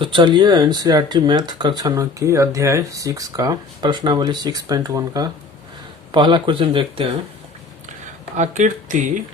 तो चलिए NCERT math कक्षा 9 की अध्याय 6 का प्रश्नावली 6.1 का पहला क्वेश्चन देखते हैं। आकृति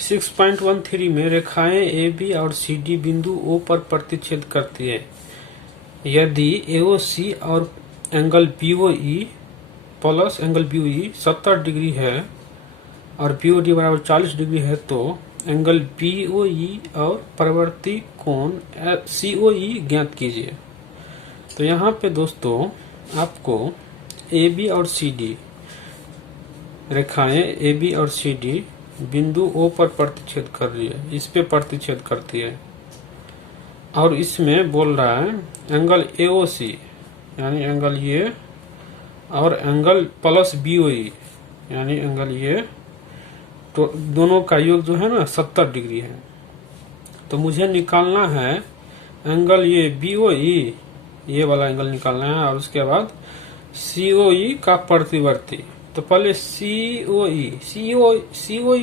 6.13 में रेखाएं ए बी और सी डी बिंदु ओ पर प्रतिच्छेद करती है। यदि एओसी और angle BOE plus angle BOE 70 degree है और बीओडी बराबर 40 डिग्री है तो एंगल बीओई और परिवर्ती कोण सीओई ज्ञात कीजिए। तो यहाँ पे दोस्तों आपको ए बी और सी डी रेखाएं ए बी और सी डी बिंदु ओ पर प्रतिच्छेद कर रही है, इस पे प्रतिच्छेद करती है और इसमें बोल रहा है एंगल एओसी यानी एंगल ये और एंगल प्लस बीओई यानी एंगल ये, तो दोनों का योग जो है ना 70 डिग्री है। तो मुझे निकालना है एंगल ये बीओई, ये वाला एंगल निकालना है और उसके बाद सीओई का प्रतिवर्ती। तो पहले सीओई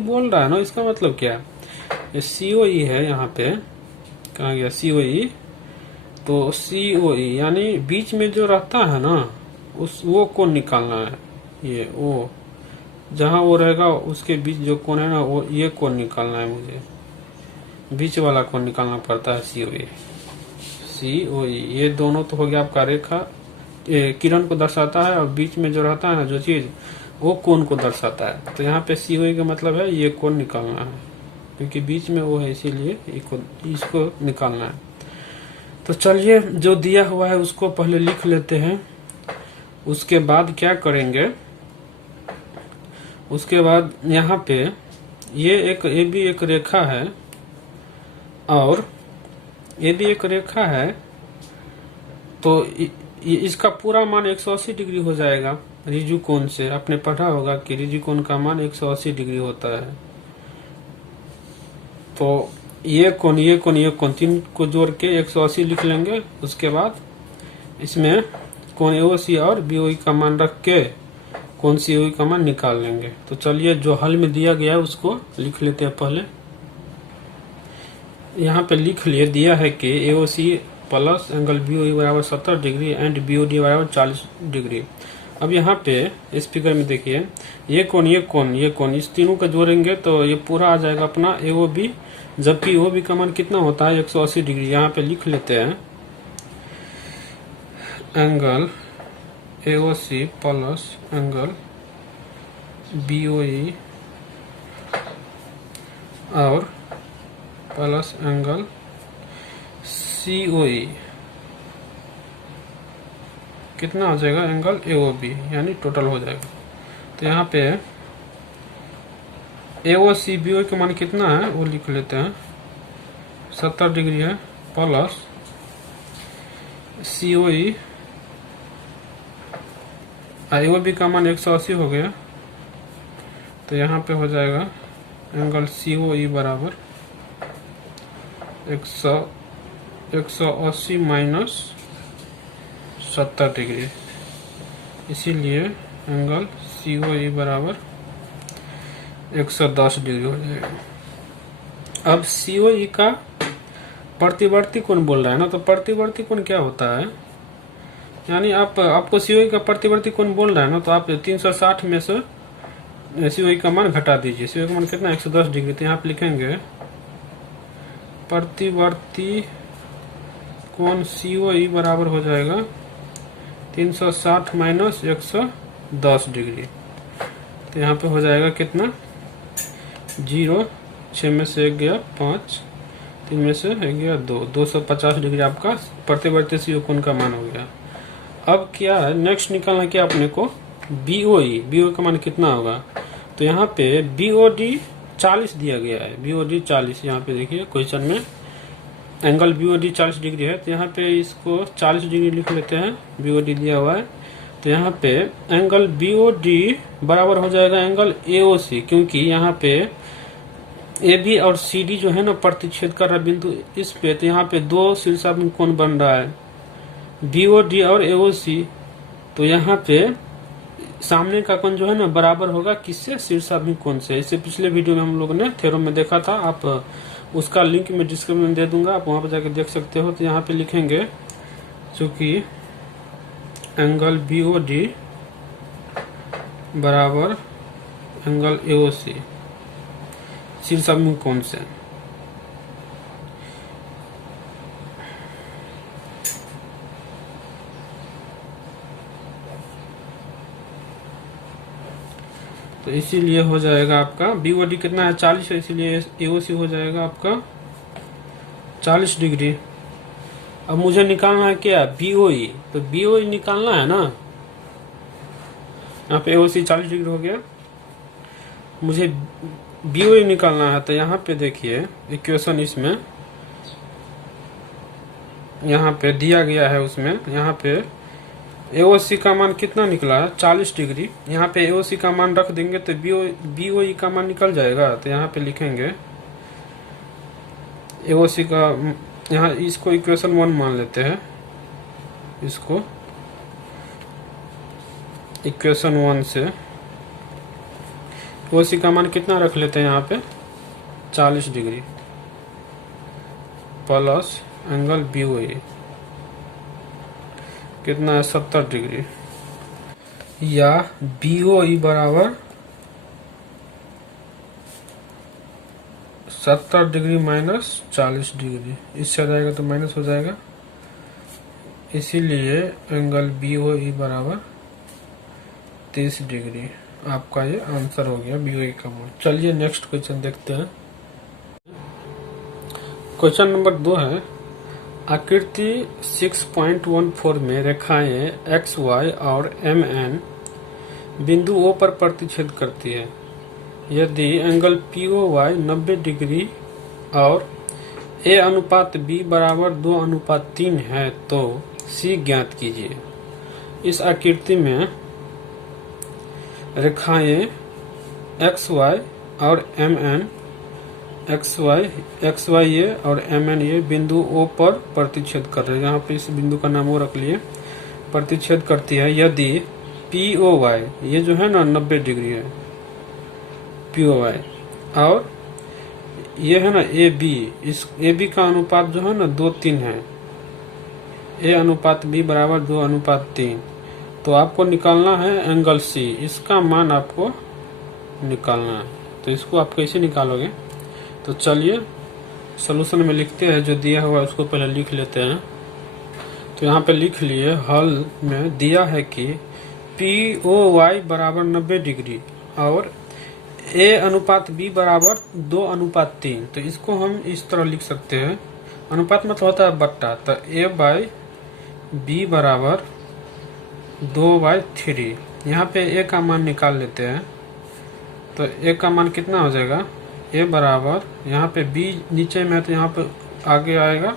बोल रहा है ना, इसका मतलब क्या है? ये सीओई है, यहाँ पे कहा गया सीओई। तो सीओई यानी बीच में जो रहता है ना उस वो कोण निकालना है। ये वो जहां वो रहेगा उसके बीच जो कोण है ना वो ये कोण निकालना है, मुझे बीच वाला कोण निकालना पड़ता है सीओई। ये दोनों तो हो गया आपका रेखा किरण को दर्शाता है और बीच में जो रहता है ना जो चीज वो कोण को दर्शाता है। तो यहाँ पे सीओई का मतलब है ये कोण निकालना है, क्योंकि बीच में वो है इसीलिए इसको निकालना है। तो चलिए जो दिया हुआ है उसको पहले लिख लेते हैं, उसके बाद क्या करेंगे, उसके बाद यहाँ पे ये एक ए बी एक रेखा है और ए बी एक रेखा है तो इसका पूरा मान 180 डिग्री हो जाएगा रिजु कोण से। आपने पढ़ा होगा कि रिजु कोण का मान 180 डिग्री होता है। तो ये कोण तीन को जोड़ के 180 लिख लेंगे। उसके बाद इसमें कोण एओसी और बीओई का मान रख के कोण सीओई का मान निकाल लेंगे। तो चलिए जो हल में दिया गया है उसको लिख लेते हैं। पहले यहाँ पे लिख लिए, दिया है कि एओसी प्लस एंगल बीओई बराबर 70 डिग्री एंड बीओडी बराबर 40 डिग्री। अब यहाँ पे इस फिगर में देखिए ये कोण इस तीनों का जोड़ेंगे तो ये पूरा आ जाएगा अपना एओ बी, जबकि ओ बी का मान कितना होता है 180 डिग्री। यहाँ पे लिख लेते हैं angle AOC plus angle BOE और प्लस एंगल सीओई कितना हो जाएगा एंगल एओबी, यानी टोटल हो जाएगा। तो यहाँ पे एओसी बीओई का मान कितना है वो लिख लेते हैं 70 डिग्री है, प्लस सीओई एओबी का मान 180 हो गया। तो यहाँ पे हो जाएगा एंगल सीओई बराबर 180 माइनस 70 डिग्री, इसीलिए एंगल सीओई बराबर 110 डिग्री हो जाएगा। अब सीओई का प्रतिवर्ती कोण बोल रहा है ना, तो प्रतिवर्ती कोण क्या होता है, यानी आपको सीओई का प्रतिवर्ती कोण बोल रहा है ना, तो आप 360 में से सीओई का मान घटा दीजिए। सीओई का मान कितना 110 डिग्री। तो यहाँ पे लिखेंगे प्रतिवर्ती कोण सीओई बराबर हो जाएगा 360 माइनस 110 डिग्री। तो यहाँ पे हो जाएगा कितना 0, 6 में से 1 गया 5, 3 में से 1 गया 2, 250 डिग्री आपका प्रतिवर्ती सीओई कोण का मान हो गया। अब क्या है नेक्स्ट निकालना, क्या अपने को बीओई का मान कितना होगा। तो यहाँ पे बीओडी 40 दिया गया है, बीओडी 40। यहाँ पे देखिए क्वेश्चन में एंगल बीओडी 40 डिग्री है, तो यहाँ पे इसको 40 डिग्री लिख लेते हैं, बीओडी दिया हुआ है। तो यहाँ पे एंगल बीओडी बराबर हो जाएगा एंगल एओसी, क्योंकि यहाँ पे ए बी और सी डी जो है ना प्रतिच्छेद कर रहा बिंदु इस पे, तो यहाँ पे दो शीर्षाभिमुख कोण बन रहा है बीओडी और एओसी। तो यहाँ पे सामने का कोण जो है ना बराबर होगा किससे, शीर्षाभिमुख कोण से। इससे पिछले वीडियो में हम लोगों ने थ्योरम में देखा था, आप उसका लिंक मैं डिस्क्रिप्शन में दे दूंगा, आप वहां पर जाकर देख सकते हो। तो यहाँ पे लिखेंगे चूंकि एंगल BOD बराबर एंगल AOC शीर्षाभिमुख कोण से। तो इसीलिए हो जाएगा आपका BOD कितना है 40 है, इसीलिए AOC हो जाएगा आपका 40 डिग्री। अब मुझे निकालना है क्या BOE, तो BOE निकालना है ना। यहाँ पे AOC 40 डिग्री हो गया, मुझे BOE निकालना है। तो यहाँ पे देखिए इक्वेशन इसमें यहाँ पे दिया गया है, उसमें यहाँ पे AOC का मान कितना निकला है 40 डिग्री। यहाँ पे AOC का मान रख देंगे तो BOE का मान निकल जाएगा। तो यहाँ पे लिखेंगे AOC का, यहाँ इसको इक्वेशन 1 मान लेते हैं, इसको इक्वेशन 1 से AOC का मान कितना रख लेते हैं यहाँ पे 40 डिग्री प्लस एंगल BOE कितना है 70 डिग्री, या BOE बराबर 70 डिग्री माइनस 40 डिग्री, इससे आ जाएगा तो माइनस हो जाएगा, इसीलिए एंगल BOE बराबर 30 डिग्री। आपका ये आंसर हो गया BOE का मान। चलिए नेक्स्ट क्वेश्चन देखते हैं। क्वेश्चन नंबर 2 है, आकृति 6.14 में रेखाएं XY और MN बिंदु O पर प्रतिच्छेद करती है। यदि एंगल POY 90 डिग्री और A अनुपात B बराबर 2:3 है तो C ज्ञात कीजिए। इस आकृति में रेखाएं XY और MN XY और MN ये बिंदु O पर प्रतिच्छेद कर रहे हैं। यहाँ पे इस बिंदु का नाम O रख लिए, प्रतिच्छेद करती है। यदि POY ये जो है ना 90 डिग्री है POY, और ये है ना AB, इस AB का अनुपात जो है ना 2:3 है, A अनुपात B बराबर 2:3, तो आपको निकालना है एंगल C, इसका मान आपको निकालना है। तो इसको आप कैसे निकालोगे, तो चलिए सॉल्यूशन में लिखते हैं, जो दिया हुआ उसको पहले लिख लेते हैं। तो यहाँ पे लिख लिए, हल में दिया है कि POY बराबर 90 डिग्री और A अनुपात B बराबर 2:3, तो इसको हम इस तरह लिख सकते हैं, अनुपात मतलब होता है बट्टा, तो A/B बराबर 2/3। यहाँ पे A का मान निकाल लेते हैं, तो A का मान कितना हो जाएगा, A बराबर, यहाँ पे B नीचे में है तो यहाँ पे आगे आएगा,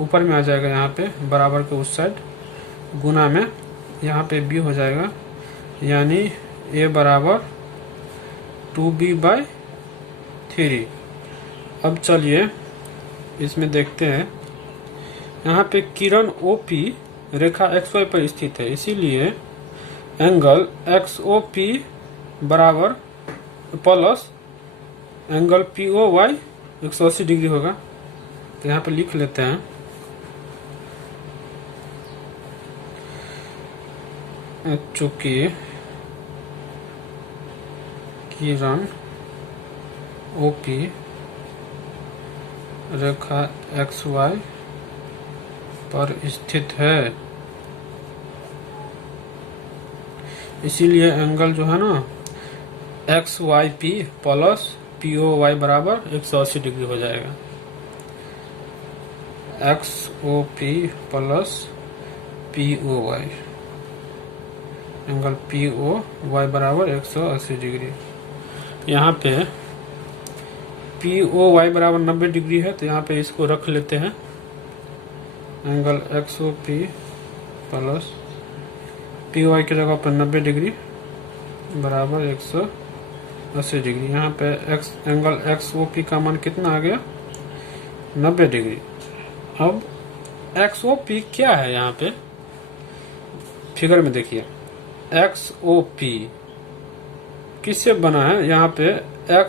ऊपर में आ जाएगा, यहाँ पे बराबर के उस साइड, गुना में यहाँ पे B हो जाएगा, यानी A बराबर 2B/3। अब चलिए इसमें देखते हैं, यहाँ पे किरण OP रेखा XY पर स्थित है, इसीलिए एंगल XOP बराबर प्लस एंगल POY 180 डिग्री होगा। तो यहाँ पे लिख लेते हैं, चूंकि किरण OP रेखा XY पर स्थित है, इसीलिए एंगल जो है ना XYP प्लस POY बराबर 180 डिग्री हो जाएगा। XOP plus POY, angle POY बराबर 180 डिग्री। यहाँ पे POY बराबर 90 डिग्री है, तो यहाँ पे इसको रख लेते हैं, एंगल XOP प्लस POY की जगह पर 90 डिग्री बराबर 180 डिग्री। यहाँ पे एंगल XOP का मान कितना आ गया 90 डिग्री। अब XOP क्या है, यहाँ पे फिगर में देखिए, XOP किससे बना है, यहाँ पे X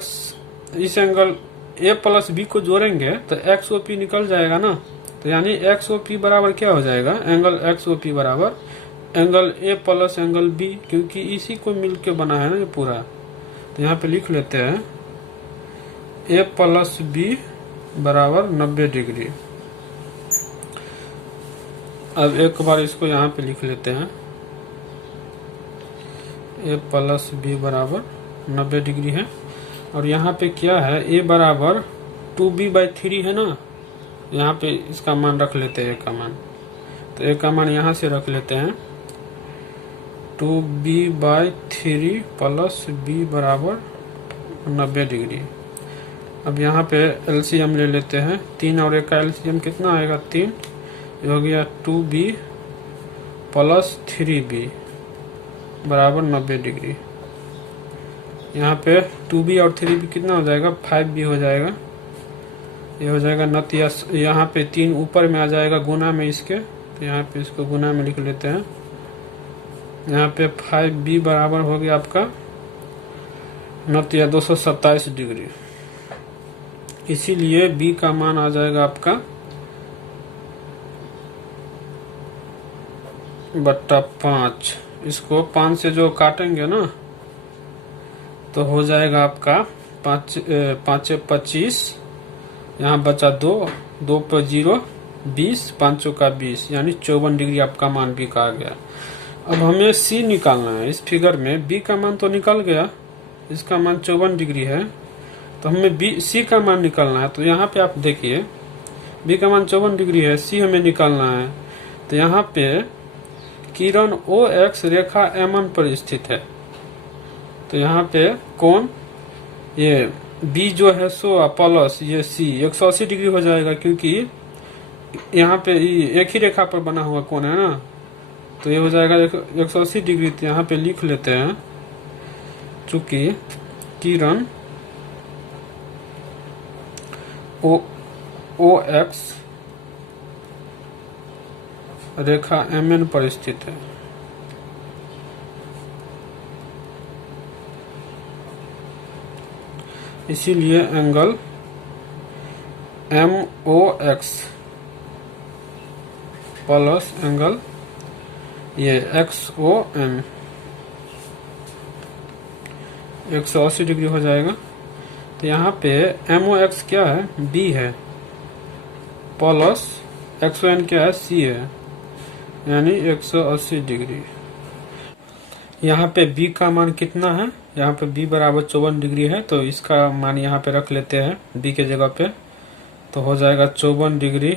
इस एंगल ए प्लस बी को जोड़ेंगे तो एक्स ओ पी निकल जाएगा ना। तो यानी एक्स ओ पी बराबर क्या हो जाएगा, एंगल एक्स ओ पी बराबर angle A plus angle B, क्योंकि इसी को मिलके बना है ना ये पूरा। तो यहाँ पे लिख लेते हैं ए प्लस बी बराबर 90 डिग्री। अब एक बार इसको यहाँ पे लिख लेते हैं, ए प्लस बी बराबर 90 डिग्री है। और यहाँ पे क्या है, ए बराबर 2b/3 है ना। यहाँ पे इसका मान रख लेते हैं, ए का मान। तो ए का मान यहाँ से रख लेते हैं 2b/3 प्लस बी बराबर 90 डिग्री। अब यहाँ पे एलसीएम ले लेते हैं, 3 और 1 का एलसीएम कितना आएगा, 3। ये हो गया 2b प्लस 3b बराबर 90 डिग्री। यहाँ पे 2b और 3b कितना हो जाएगा, 5b हो जाएगा। ये हो जाएगा नतिया, यहाँ पे 3 ऊपर में आ जाएगा गुना में इसके। तो यहाँ पे इसको गुना में लिख लेते हैं। यहाँ पे 5b बराबर हो गया आपका नतिया 227 डिग्री। इसीलिए b का मान आ जाएगा आपका बट्टा 5। इसको 5 से जो काटेंगे ना तो हो जाएगा आपका 5 25, यहाँ बचा 2, 2 पर 0, 20, 5 का 20, यानी 54 डिग्री आपका मान बी का आ गया। अब हमें सी निकालना है। इस फिगर में बी का मान तो निकल गया, इसका मान 54 डिग्री है। तो हमें बी सी का मान निकालना है। तो यहाँ पे आप देखिए बी का मान 54 डिग्री है, सी हमें निकालना है। तो यहाँ पे किरण ओ एक्स रेखा एमन पर स्थित है। तो यहाँ पे कौन, ये बी जो है सो प्लस ये सी 180 डिग्री हो जाएगा, क्योंकि यहाँ पे एक ही रेखा पर बना हुआ कौन है ना। तो ये हो जाएगा 180 डिग्री। तो यहाँ पे लिख लेते हैं, चूंकि किरण ओ एक्स रेखा एम एन पर स्थित है। इसीलिए angle M O X plus angle ये एक्स ओ एम 180 डिग्री हो जाएगा। तो यहाँ पे एम ओ एक्स क्या है, बी है, प्लस एक्स ओ एन क्या है, सी है, यानी 180 डिग्री। यहाँ पे b का मान कितना है, यहाँ पे b बराबर 54 डिग्री है। तो इसका मान यहाँ पे रख लेते हैं b के जगह पे। तो हो जाएगा 54 डिग्री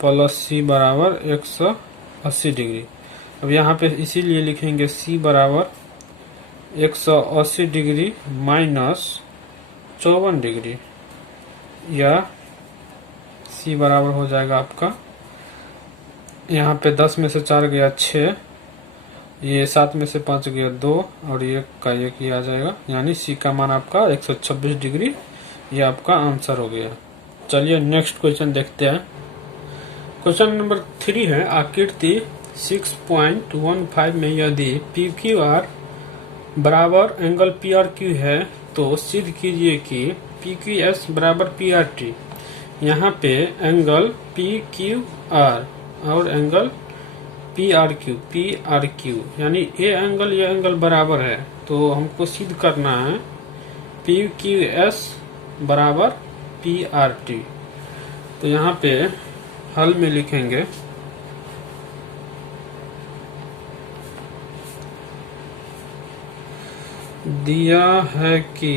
प्लस c बराबर 180 डिग्री। अब यहाँ पे इसीलिए लिखेंगे c बराबर 180 डिग्री माइनस 54 डिग्री, या c बराबर हो जाएगा आपका, यहाँ पे 10 में से 4 गया 6, ये 7 में से 5 गया 2, और ये का एक ही आ जाएगा, यानी सी का मान आपका 126 डिग्री। ये आपका आंसर हो गया। चलिए नेक्स्ट क्वेश्चन देखते हैं। क्वेश्चन नंबर 3 है, आकृति 6.15 में यदि पी क्यू आर बराबर एंगल पी आर क्यू है तो सिद्ध कीजिए कि पी क्यू एस बराबर पी आर टी। यहाँ पे एंगल पी क्यू आर और एंगल पी आर क्यू, यानी ये एंगल बराबर है। तो हमको सिद्ध करना है पी क्यू एस बराबर पी आर टी। तो यहाँ पे हल में लिखेंगे दिया है कि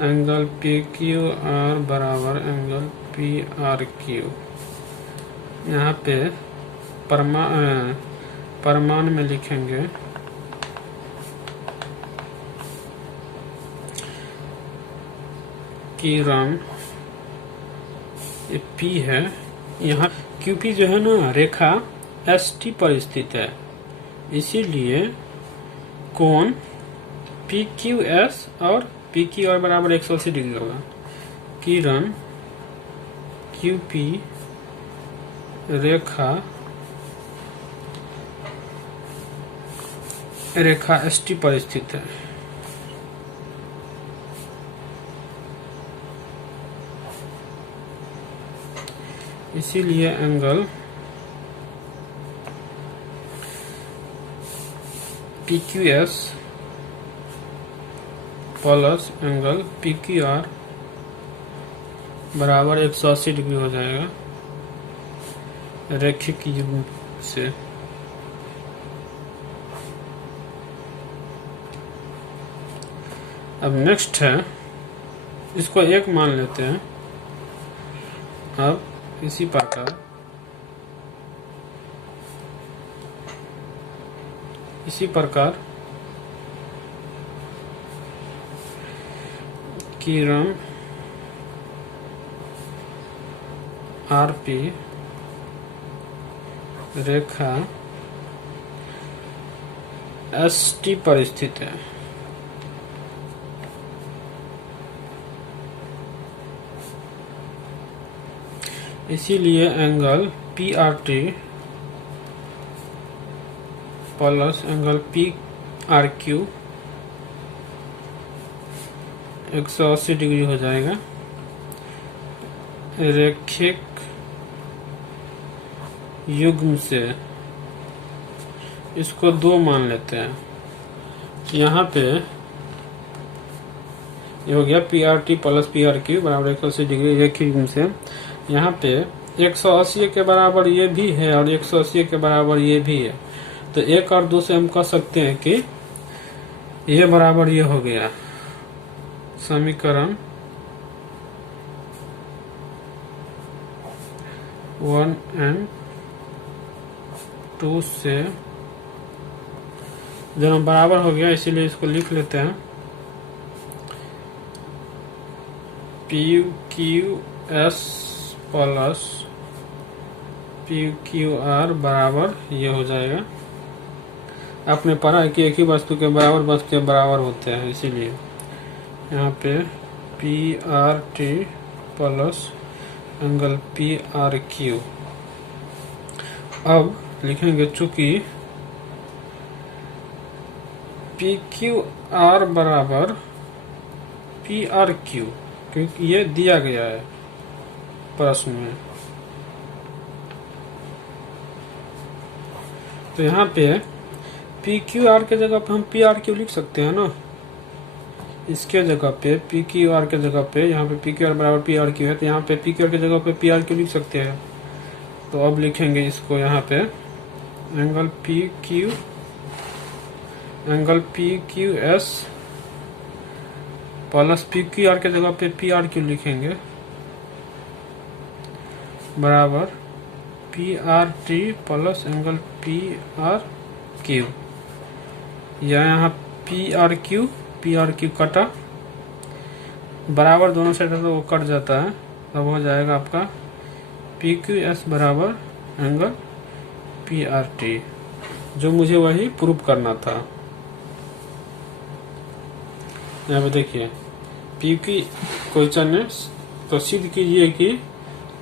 एंगल पी क्यू आर बराबर एंगल पी आर क्यू। यहाँ पे परमान में लिखेंगे किरण, ये P है, यहाँ QP जो है ना रेखा ST पर स्थित है। इसीलिए कोण PQS और PQR बराबर 180 डिग्री होगा। किरण QP रेखा ST पर स्थित है। इसीलिए angle PQS plus angle PQR बराबर 180 डिग्री हो जाएगा रैखिक युग्म से। अब नेक्स्ट है, इसको एक मान लेते हैं। अब इसी प्रकार किरण RP रेखा ST पर स्थित है। इसीलिए angle PRT plus angle PRQ 180 degree हो जाएगा रैखिक युग्म से। इसको 2 मान लेते हैं। यहाँ पे ये हो गया PRT प्लस PRQ बराबर 180 डिग्री रैखिक युग्म से। यहाँ पे 180 के बराबर ये भी है और 180 के बराबर ये भी है, तो 1 और 2 से हम कह सकते हैं कि ये बराबर ये हो गया। समीकरण 1 और 2 से दोनों बराबर हो गया, इसीलिए इसको लिख लेते हैं। PQS प्लस PQR बराबर ये हो जाएगा। आपने पढ़ा है कि एक ही वस्तु के बराबर वस्तु के बराबर होते हैं, इसीलिए यहाँ पे PRT प्लस एंगल PRQ। अब लिखेंगे चूंकि PQR बराबर PRQ, क्योंकि ये दिया गया है प्रश्न में। तो यहाँ पे PQR के जगह पे हम PRQ लिख सकते हैं ना। इसके जगह पे PQR के जगह पे यहाँ पे PQR बराबर PRQ है, तो यहाँ पे PQR के जगह पे PRQ लिख सकते हैं। तो अब लिखेंगे इसको यहाँ पे एंगल PQS प्लस PQR के जगह पे PRQ लिखेंगे बराबर PRT प्लस एंगल PRQ। या यहाँ PRQ कटा, बराबर दोनों साइड तो वो कट जाता है। अब हो जाएगा आपका PQS बराबर एंगल PRT, जो मुझे वही प्रूव करना था। यहाँ पे देखिए PQ क्वेश्चन है, तो सिद्ध कीजिए कि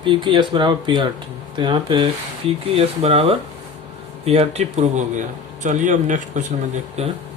PQS बराबर PRT। तो यहाँ पे PQS बराबर PRT प्रूव हो गया। चलिए अब नेक्स्ट क्वेश्चन में देखते हैं।